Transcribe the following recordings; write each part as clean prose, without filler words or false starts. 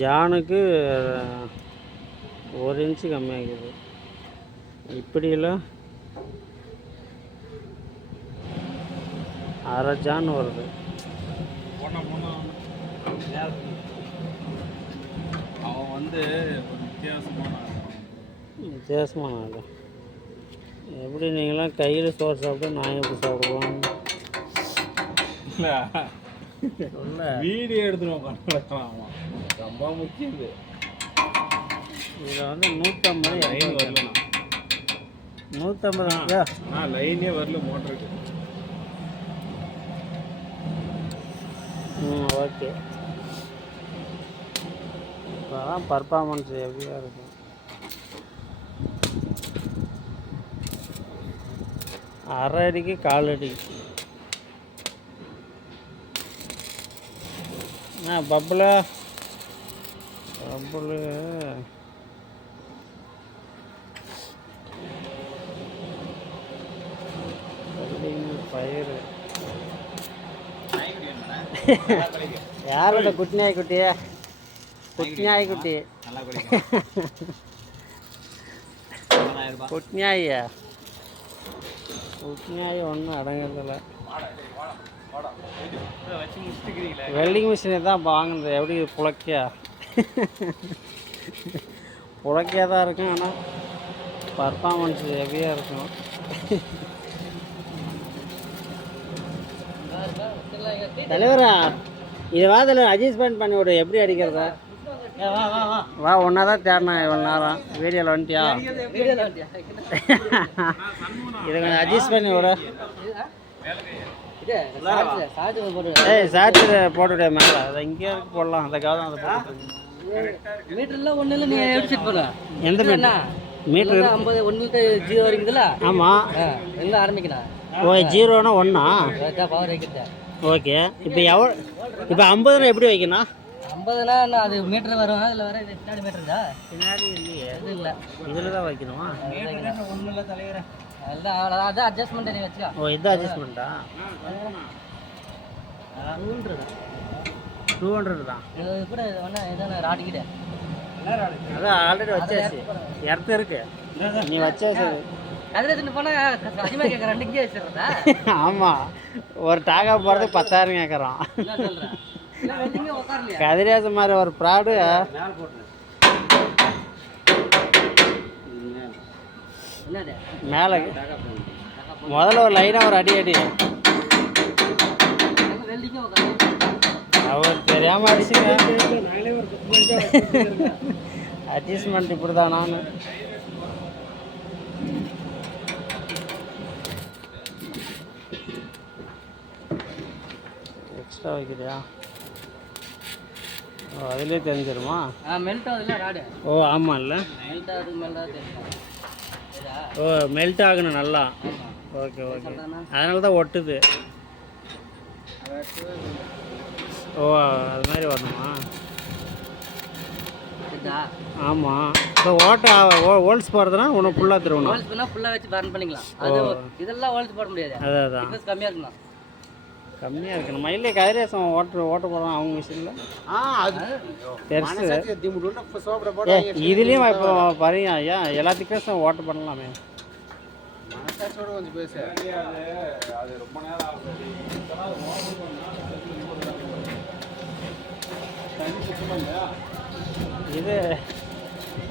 ஜானுக்கு 1 inch கம்மியாகுது. இப்படியெல்லாம் 1/2 John வருது. அவன் வந்து வித்தியாசமான ஆள். எப்படி நீங்களாம் கையில் சோறு சாப்பிட்டு நான் எப்படி சாப்பிடுவோம்? இல்லை வீடியோ எடுத்துன்னு ரொம்ப முக்கியம். இதில் வந்து 150 லைன் வரல. 150 லைனே வரல மோட்டருக்கு. ஓகே. இப்போ தான் பர்ஃபார்மன்ஸ் எப்படியா இருக்கும். அரை அடிக்கு 1/4 அடி. பப்புளு பயிர் யார் இந்த குட்டி ஒன்றும் அடங்குறதில்ல. வெல்டிங் மிஷினை தான் வாங்கினது. எப்படி புழக்கியாக தான் இருக்கும். ஆனால் பர்ஃபார்மன்ஸ் ஹெவியாக இருக்கும். தலைவரா இது வாதில் அட்ஜஸ்ட்மெண்ட் பண்ணி விடு. எப்படி அடிக்கிறதா? வா ஒன்றா தான் தேடினேன் இவ்வளோ நேரம். வீடியோவில் வந்துட்டியா? இதை கொஞ்சம் அட்ஜஸ்ட் பண்ணி விட. சார்ஜர் போட்டுவிட மேலே. அதை இங்கே போடலாம். அந்த காலம் அதை போட்டு மீட்டர்லாம் ஒன்றும் இல்லை. நீங்கள் எப்படி செக் பண்ண? எந்த மீட்டர் 50 1 0 வரைக்குதுல்ல? ஆமாம். எங்கே ஆரம்பிக்கணும்? 0னா 1 பவர் வைக்கிறேன். ஓகே. இப்போ 50 எப்படி வைக்கணும்? 50னா அது மீட்டர் வரும். அதில் வர இது பின்னாடி மீட்டர் இருக்கா? பின்னாடி இல்லையே. இது இல்லை, இதில் தான் வைக்கணுமா? ஒன்றும் இல்லை தலைவர. அதுதான் அவ்வளோதான். அதான் அட்ஜஸ்ட்மெண்ட் நீ வச்சுக்கா. இது அட்ஜஸ்ட்மெண்ட்டா? 200 தான். இது கூட ஒன்றா இதான ராடிக்கிட்ட. அதான் ஆல்ரெடி வச்சாச்சு. இடத்து இருக்கு. நீ வச்சாச்சு. கதிரேசன் போனால் அதிகமாக கேட்குறேன். 2 வச்சுருந்தா? ஆமாம். ஒரு டாகா போகிறதுக்கு 10,000 கேட்குறான். கதிரேசன் மாதிரி ஒரு ப்ராடு. மேலே முதல்ல ஒரு லைனாக ஒரு அடி. அவர் தெரியாமல் அடிச்சுங்க. அட்ஜஸ்ட்மெண்ட் இப்படி தான். நான் எக்ஸ்ட்ரா வைக்கிறியா? அதிலே தெரிஞ்சிருமா? மெல்ட் ஆகுதுல்ல ராடு. ஓ ஆமாம். இல்லை மெல்ட் ஆகணும் நல்லா. ஓகே. அதனால தான் ஒட்டுது. அது மாதிரி வரணுமா? ஆமாம். இப்போ ஹோல்ஸ் போடுறதுனா ஒன்று ஃபுல்லாக திருவணும். ஹோல்ஸ்னா ஃபுல்லாக வச்சு பர்ன் பண்ணிக்கலாம். அது இதெல்லாம் ஹோல்ஸ் போட முடியாது. அதான் கம்மியாக இருக்கணும். மயிலே கதிரேசம் ஓட்ட போடுறான் அவங்க மிஷினில். பெருசு இதுலேயும் இப்போ பாருங்க ஐயா, எல்லாத்துக்கும் ஓட்ட பண்ணலாமே. கொஞ்சம் பேச அது ரொம்ப நேரம் ஆகுது. இது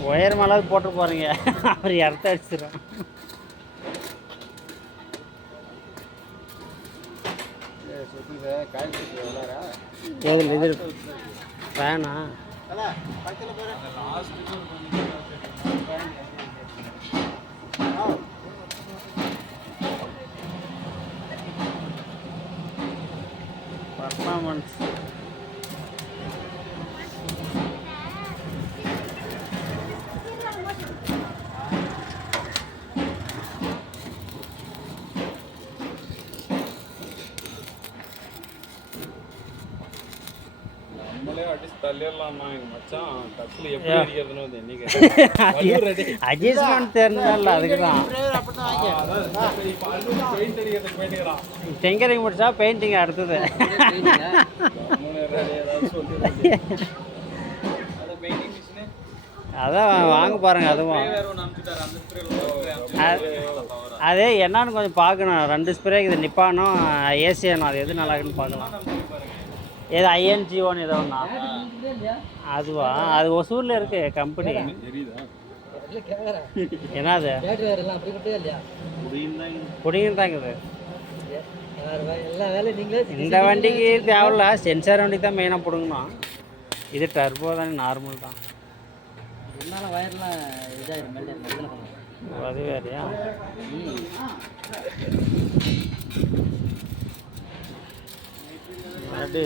ஒயர் மேலாவது போட்டு போகிறீங்க. அவர் இடத்த அடிச்சிடும். இது ஃபேனா? பர்ஃபார்மன்ஸ் நம்மளே அடிச்சு தள்ளிடலாம்னா எங்க மச்சான் டக்குல எப்படி அடிக்கிறதுன்னு வந்து என்னைக்கு அட்ஜஸ்ட்மெண்ட் தெரிஞ்சல அதுக்கு தான் பெயிண்ட் அடிக்கிறதுக்கு போயிட்டுக்கிறான் டெங்கரிங் முடிச்சா பெயிண்டிங் அடுத்தது அதான் வாங்க பாருங்க அதுவும் அதே என்னன்னு கொஞ்சம் பார்க்கணும் 2 ஸ்ப்ரே இது நிப்பானும் ஏசியானும் அது எது நல்லா இருக்குன்னு பார்க்கலாம் ஏதோ ஐஎன்ஜிஓன்னு ஏதோ ஒன்றா அதுவா அது ஒசூரில் இருக்கு கம்பெனி என்னது குடிங்க தாங்குது இந்த வண்டிக்கு தேவையில்ல சென்சார் வண்டி தான் மெயினாக பிடுங்கணும் இது டர்போ தானே நார்மல் தான் வயர்லாம் இதாகிடும் அது வேறையா அப்படி